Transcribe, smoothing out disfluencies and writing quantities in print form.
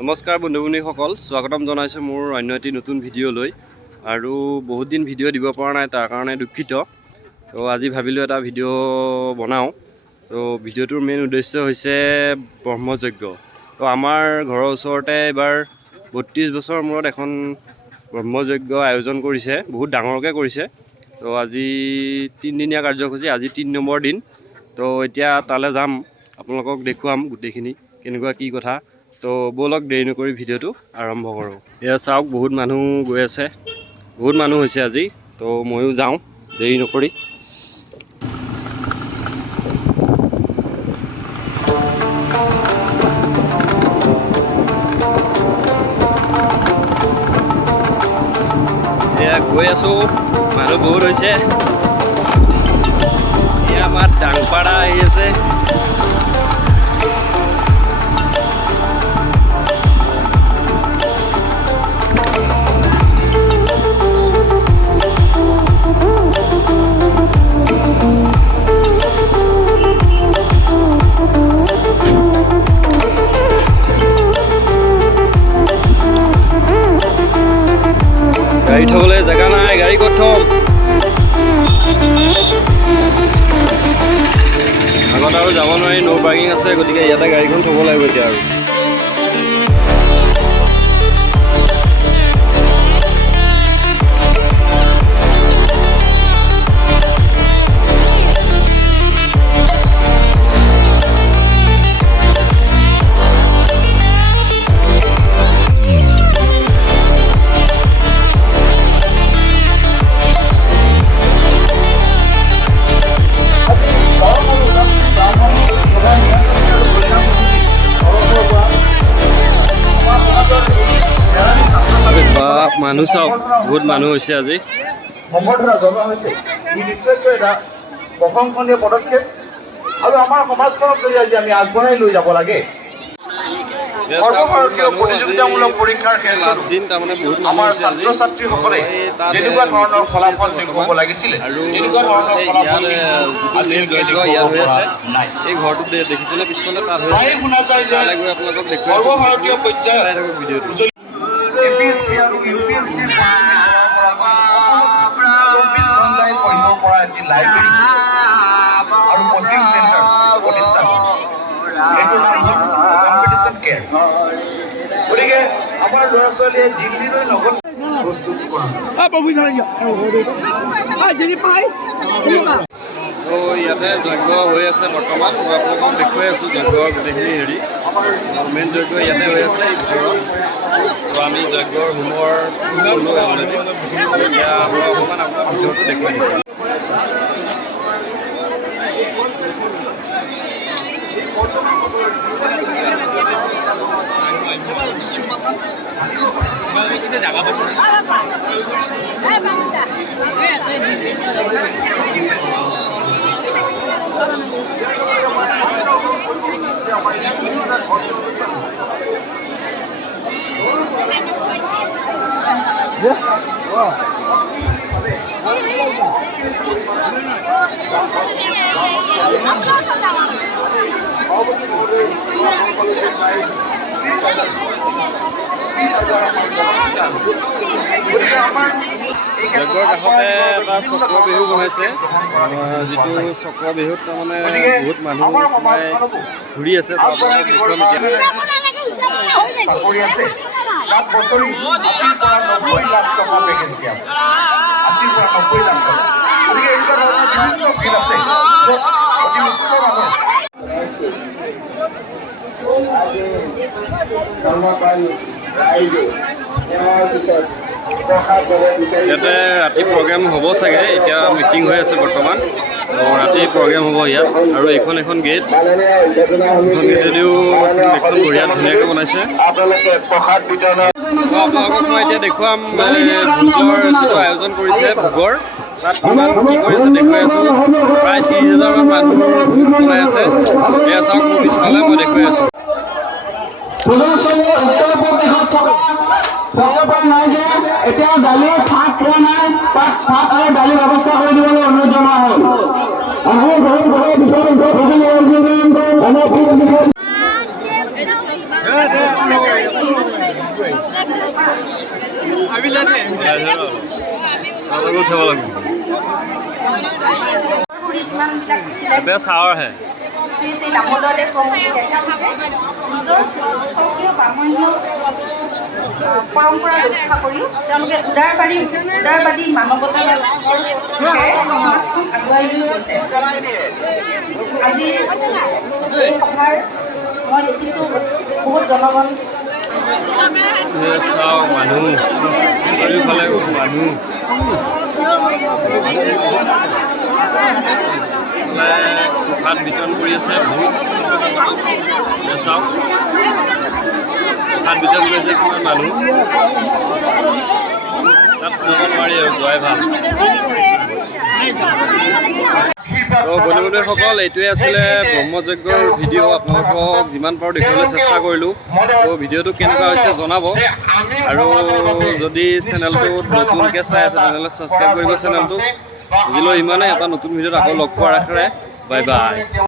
নমস্কাৰ বন্ধু-বান্ধৱীসকল, স্বাগতম জনাইছোঁ মোৰ অন্য এটি নতুন ভিডিঅ'লৈ। আৰু বহুত দিন ভিডিঅ' দিব পৰা নাই, তাৰ কাৰণে দুঃখিত। তো আজি ভাবিলোঁ এটা ভিডিঅ' বনাওঁ। তো ভিডিঅ'টোৰ মেইন উদ্দেশ্য হৈছে ব্ৰহ্মযজ্ঞ। তো আমাৰ ঘৰৰ ওচৰতে এইবাৰ 32 বছৰৰ মূৰত এখন ব্ৰহ্মযজ্ঞ আয়োজন কৰিছে, বহুত ডাঙৰকৈ কৰিছে। তো আজি 3 দিনীয়া কাৰ্যসূচী, আজি 3 নম্বৰ দিন। তো এতিয়া তালৈ যাম, আপোনালোকক দেখুৱাম গোটেইখিনি কেনেকুৱা কি কথা। তো ব'লক দেৰি নকৰি ভিডিঅ'টো আৰম্ভ কৰোঁ। এয়া চাওক, বহুত মানুহ গৈ আছে, বহুত মানুহ হৈছে আজি। তো ময়ো যাওঁ দেৰি নকৰি। এয়া গৈ আছোঁ, মানুহ বহুত হৈছে। এয়া আমাৰ ডাংপাৰা আহি আছে। গাড়ী থ'বলৈ জেগা নাই, গাড়ী ক'ত থ'ম? আগত আৰু যাব নোৱাৰি, ন' পাৰ্কিং আছে, গতিকে ইয়াতে গাড়ীখন থ'ব লাগিব এতিয়া আৰু। মানুহ চাওক, বহুত মানুহ হৈছে আজি। সম্বৰ্ধনা জনোৱা হৈছে। ই নিশ্চয়কৈ এটা প্ৰশংসনীয় পদক্ষেপ আৰু আমাৰ সমাজখনক যদি আজি আমি আগবঢ়াই লৈ যাব লাগে। সৰ্বভাৰতীয় প্ৰতিযোগিতামূলক পৰীক্ষাৰ শেষত আমাৰ ছাত্ৰ ছাত্ৰীসকলে যেনেকুৱা ধৰণৰ ফলাফল দেখুৱাব লাগিছিলে, তেনেকুৱা ধৰণৰ ফলাফল এই ঘৰটো দেখিছেনে পিছফালে? তাত হৈ আছে। তালৈ গৈ আপোনালোকক দেখুৱাই সৰ্বভাৰতীয় পৰ্যায়ত ভিডিঅ'টো। APSC আৰু UPSC ঘণ্টাই পঢ়িব পৰা এটি লাইব্ৰেৰী আৰু কোচিং চেণ্টাৰ প্ৰতিষ্ঠা কৰিছে। এইটোৰ নাম হ'ল কম্পিটিশ্যন কেয়াৰ। গতিকে আমাৰ ল'ৰা ছোৱালীয়ে দিল্লীলৈ নগল প্ৰস্তুতি কৰা। তো ইয়াতে যজ্ঞ হৈ আছে বৰ্তমান। মই আপোনালোকক দেখুৱাই আছোঁ যজ্ঞৰ গোটেইখিনি হেৰি। মেইন যজ্ঞ ইয়াতে হৈ আছে এই ভিতৰত। তো আমি যজ্ঞৰ হোমৰ অলৰেডি এতিয়া অকণমান আপোনাক ভিতৰটো দেখুৱাই দিছোঁ। যজ্ঞৰ কাষতে এটা চক্ৰ বিহু বনাইছে, যিটো চক্ৰ বিহুত তাৰমানে বহুত মানুহ সোমাই ঘূৰি আছে। ইয়াতে ৰাতি প্ৰগ্ৰেম হ'ব চাগে, এতিয়া মিটিং হৈ আছে বৰ্তমান। ৰাতি প্ৰগ্ৰেম হ'ব ইয়াত। আৰু এইখন এখন গেট, এইখন গেটেদিও এখন বঢ়িয়া ধুনীয়াকৈ বনাইছে। আপোনালোকক মই এতিয়া দেখুৱাম ভোজৰ যিটো আয়োজন কৰিছে, ভোগৰ। তাত কিমান কি কৰিছে দেখুৱাই আছোঁ। প্ৰায় 30,000 মান মানুহ ভোগ বনাই আছে। এয়া চাওক, মোৰ পিছফালে মই দেখুৱাই আছোঁ। এতিয়া দালি ভাত খোৱা নাই, ভাত আৰু দালি ব্যৱস্থা কৰি দিবলৈ অনুৰোধ জনোৱা হ'ল। আমি ঘৰত ঘৰৰ ভিতৰত উঠাব লাগিব বে চাৱাৰ হে শ্ৰী শ্ৰী দামোদৰদেৱ প্ৰভুৱে নিজৰ স্বকীয় ব্ৰাহ্মণ্য পৰম্পৰা ৰক্ষা কৰিও তেওঁলোকে উদাৰবাদী মানৱতাৰ সমাজখন আগুৱাই লৈ গৈছে। আজি এই সভাৰ মই দেখিছোঁ বহুত জনগণ চাওক মানুহ চাৰিওফালে মানুহ প্ৰসাদ বিতৰণ কৰি আছে বহুত চাওক প্ৰসাদ বিতৰণ কৰি আছে কিমান মানুহ তাত সোমাব নোৱাৰি আৰু যোৱাই ভাল। তো বন্ধু-বান্ধৱীসকল এইটোৱে আছিলে ব্ৰহ্মযজ্ঞৰ ভিডিঅ' আপোনালোকক যিমান পাৰোঁ দেখুৱাবলৈ চেষ্টা কৰিলোঁ। তো ভিডিঅ'টো কেনেকুৱা হৈছে জনাব আৰু যদি চেনেলটোত নতুনকৈ চাই আছে তেনেহ'লে ছাবস্ক্ৰাইব কৰিব চেনেলটো। আজিলৈ ইমানেই, এটা নতুন ভিডিঅ'ত আকৌ লগ পোৱাৰ আশাৰে বাই বাই।